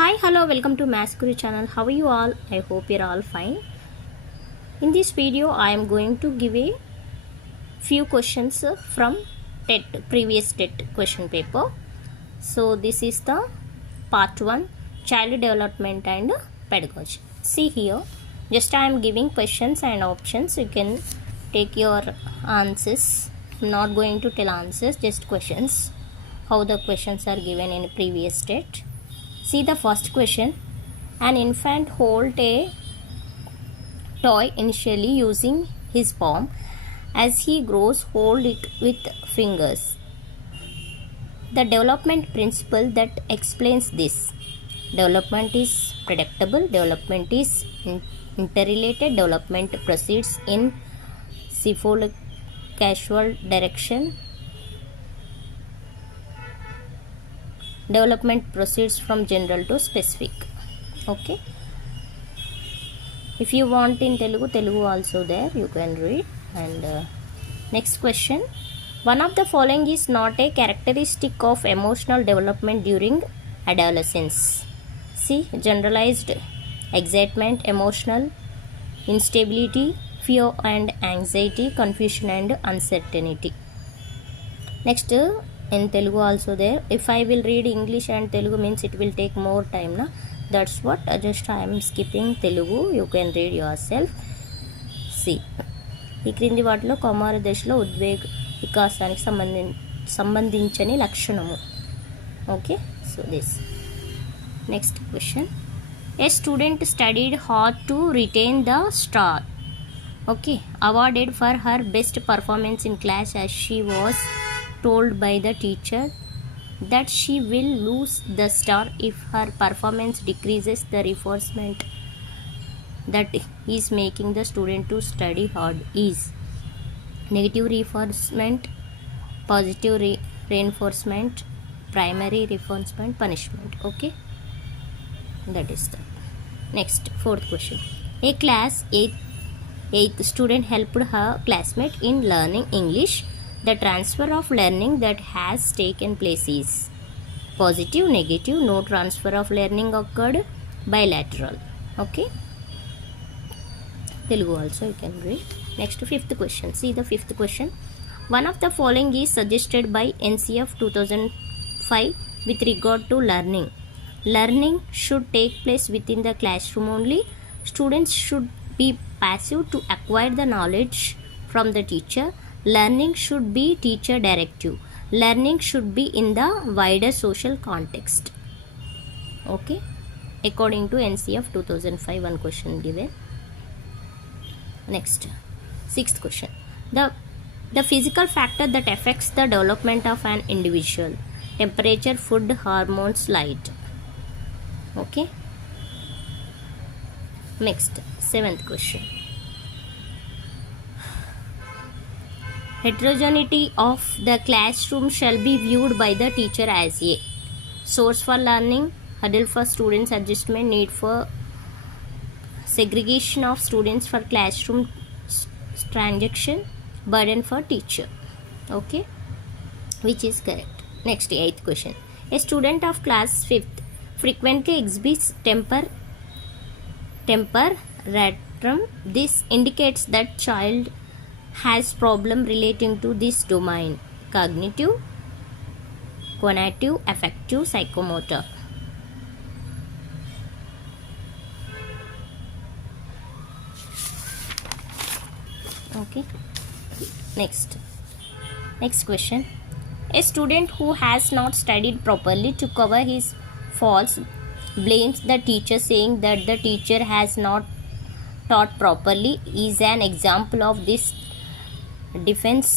Hi, hello, welcome to Maths Guru channel. How are you all? I hope you're all fine. In this video, I am going to give a few questions from TET, previous TET question paper. So this is the part 1, child development and pedagogy. See here, just I am giving questions and options. You can take your answers. I'm not going to tell answers, just questions. How the questions are given in previous TET. See the first question. An infant holds a toy initially using his palm. As he grows, hold it with fingers. The development principle that explains this. Development is predictable. Development is interrelated. Development proceeds in cephalo-causal direction. Development proceeds from general to specific. Okay. If you want in Telugu also there, you can read. And next question. One of the following is not a characteristic of emotional development during adolescence. See, generalized excitement, emotional instability, fear and anxiety, confusion and uncertainty. Next, in Telugu also there. If I will read English and Telugu means it will take more time, na? That's what just I am skipping Telugu. You can read yourself. See, ఈ క్రింది వాటిలో కౌమార దశలో ఉద్వేగ వికాసానికి సంబంధించని లక్షణము. Okay, so this next question. A student studied hard to retain the star. Okay, awarded for her best performance in class as she was told by the teacher that she will lose the star if her performance decreases. The reinforcement that is making the student to study hard is negative reinforcement, positive reinforcement, primary reinforcement, punishment. Okay, that is the next. Fourth question. A class 8th student helped her classmate in learning English. The transfer of learning that has taken place is positive, negative. No transfer of learning occurred, bilateral. Okay, Telugu also you can read. Next, fifth question. See the fifth question. One of the following is suggested by NCF 2005 with regard to learning. Learning should take place within the classroom only. Students should be passive to acquire the knowledge from the teacher. Learning should be teacher directive. Learning should be in the wider social context. Okay, according to NCF 2005, one question given. Next, sixth question. The physical factor that affects the development of an individual. Temperature, food, hormones, light. Okay. Next, seventh question. Heterogeneity of the classroom shall be viewed by the teacher as a source for learning, hurdle for students' adjustment, need for segregation of students for classroom transaction, burden for teacher. Okay, which is correct. Next, eighth question. A student of class 5th frequently exhibits temper tantrum. This indicates that child has problem relating to this domain: cognitive, cognitive, affective, psychomotor. Okay, next question. A student who has not studied properly to cover his faults blames the teacher, saying that the teacher has not taught properly, is an example of this defense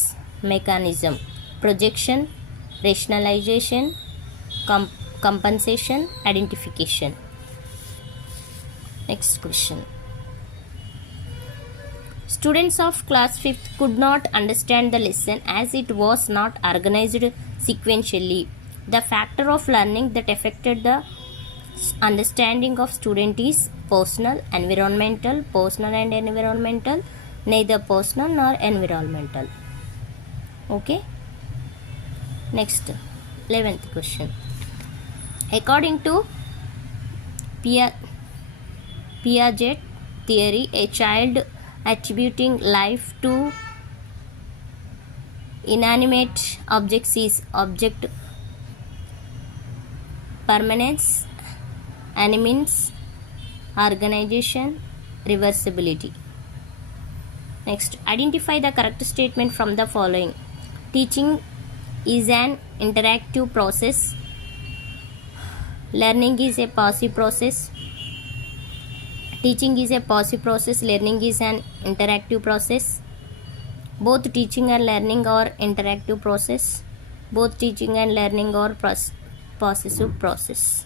mechanism: projection, rationalization, compensation, identification. Next question. Students of class 5th could not understand the lesson as it was not organized sequentially. The factor of learning that affected the understanding of student is personal, environmental, personal and environmental, neither personal nor environmental. Okay. Next, 11th question. According to Piaget theory, a child attributing life to inanimate objects is object permanence, animins, organization, reversibility. Next, identify the correct statement from the following. Teaching is an interactive process. Learning is a passive process. Teaching is a passive process. Learning is an interactive process. Both teaching and learning are interactive process. Both teaching and learning are passive process.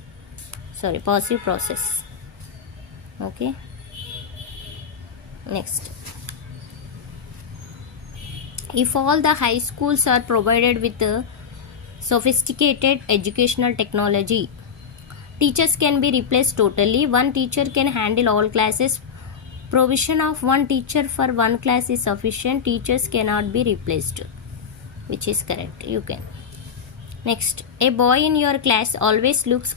Okay. Next. If all the high schools are provided with sophisticated educational technology, teachers can be replaced totally. One teacher can handle all classes. Provision of one teacher for one class is sufficient. Teachers cannot be replaced, which is correct. You can. Next, a boy in your class always looks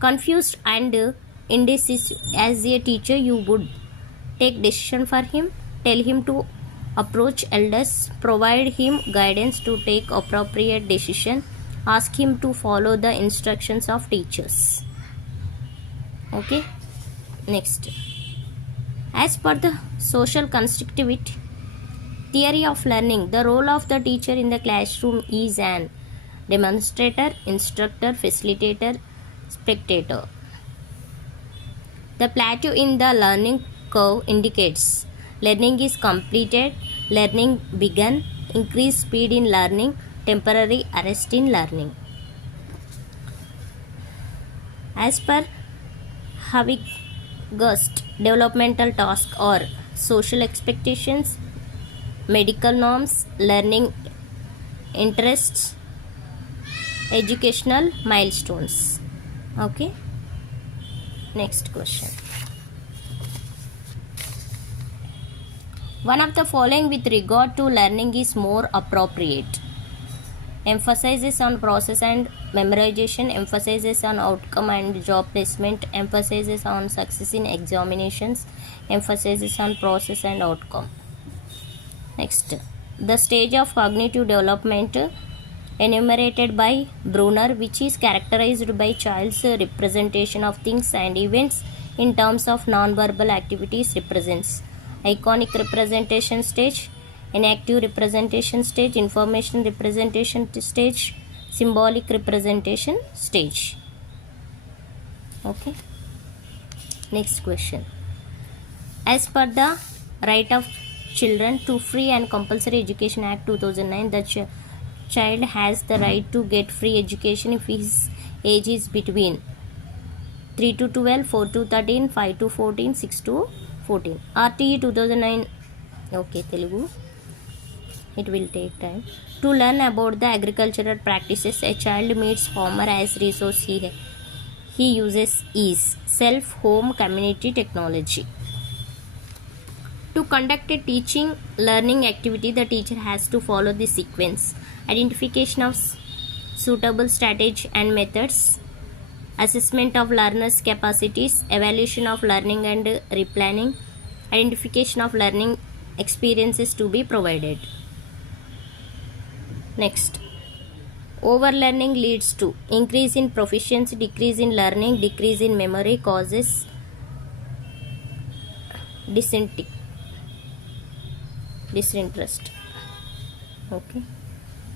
confused and indecisive. As a teacher, you would take decision for him, tell him to approach elders, provide him guidance to take appropriate decision, ask him to follow the instructions of teachers. Okay. Next, as per the social constructivity theory of learning, the role of the teacher in the classroom is an demonstrator, instructor, facilitator, spectator. The plateau in the learning curve indicates learning is completed, learning begun, increased speed in learning, temporary arrest in learning. As per Havigust, developmental tasks or social expectations, medical norms, learning interests, educational milestones. Okay. Next question. One of the following with regard to learning is more appropriate. Emphasizes on process and memorization, emphasizes on outcome and job placement, emphasizes on success in examinations, emphasizes on process and outcome. Next, the stage of cognitive development enumerated by Brunner, which is characterized by child's representation of things and events in terms of non-verbal activities, represents iconic representation stage, inactive representation stage, information representation stage, symbolic representation stage. Okay. Next question. As per the Right of Children to Free and Compulsory Education Act 2009, the child has the right to get free education if his age is between 3 to 12, 4 to 13, 5 to 14, 6 to 14. RTE 2009. Okay, Telugu. It will take time. To learn about the agricultural practices a child meets farmer as resource he uses is self, home, community, technology. To conduct a teaching learning activity, the teacher has to follow the sequence: identification of suitable strategy and methods, assessment of learners' capacities, evaluation of learning and replanning, identification of learning experiences to be provided. Next, overlearning leads to increase in proficiency, decrease in learning, decrease in memory, causes disinterest. Okay,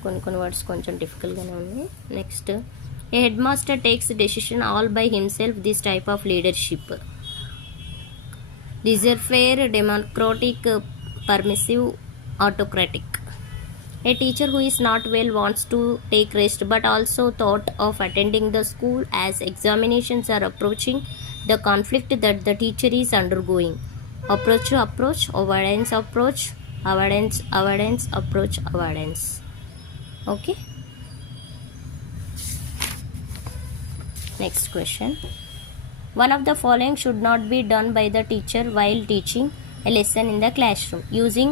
కొన్ని words కొంచెం డిఫికల్ట్గానే ఉన్నాయి. Next, A head master takes decision all by himself. This type of leadership laissez-faire, democratic, permissive, autocratic. A teacher who is not well wants to take rest but also thought of attending the school as examinations are approaching. The conflict that the teacher is undergoing. Approach to approach, avoidance approach, avoidance approach, avoidance. Okay. Next question. One of the following should not be done by the teacher while teaching a lesson in the classroom: using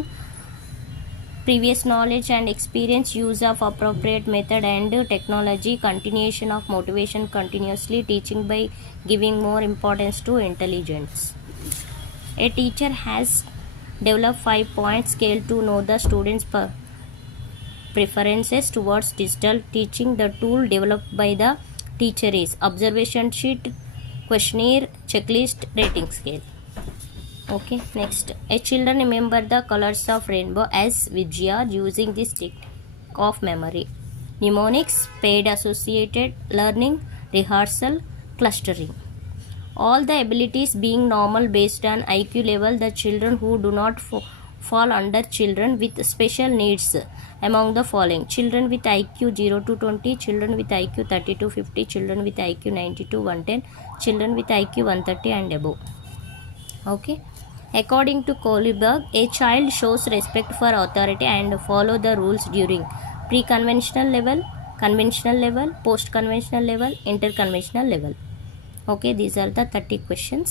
previous knowledge and experience, use of appropriate method and technology, continuation of motivation, continuously teaching by giving more importance to intelligence. A teacher has developed 5-point scale to know the students' preferences towards digital teaching. The tool developed by the teacher is observation sheet, questionnaire, checklist, rating scale. Okay, next, a children remember the colors of rainbow as Vijaya using this technique of memory, mnemonics, paid associated learning, rehearsal, clustering. All the abilities being normal based on IQ level, the children who do not fall under children with special needs among the following: children with IQ 0 to 20, children with IQ 30 to 50, children with IQ 90 to 110, children with IQ 130 and above. Okay, according to Kohlberg, a child shows respect for authority and follow the rules during pre-conventional level, conventional level, post-conventional level, interconventional level. Okay, these are the 30 questions.